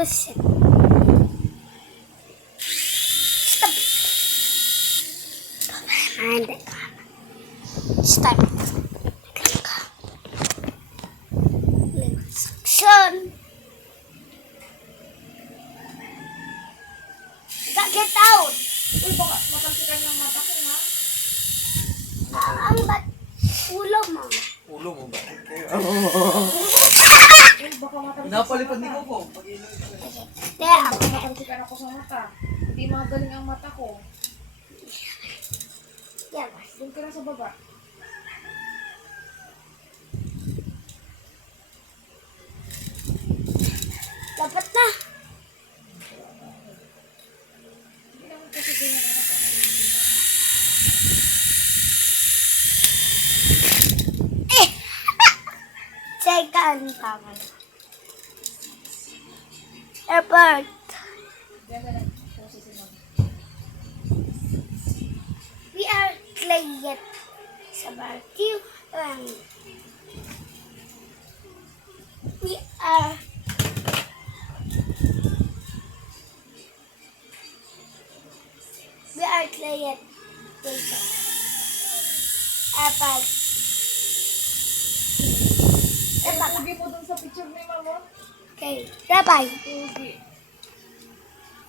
listen. Stop. And start. Section. Get out. Uy, baka matalsikan yung mata ko, ha? Ang bat ulo mo. Ulo mo ba? Uy, baka matalsikan Napalipad ni Coco. Kaya ako. matalsikan ako sa mata. Hindi magaling ang mata ko. Yan. Doon ka na sa baba. Dapat na. Hindi naman kasi ganyan ang mata ko. Second tama. Airport. Diyan na lang. Poses mo. We are client sa barbecue. We are client dito. Apple. Ay, pugi mo dun sa picture ni Mama. Okay. Bye-bye. Pugi.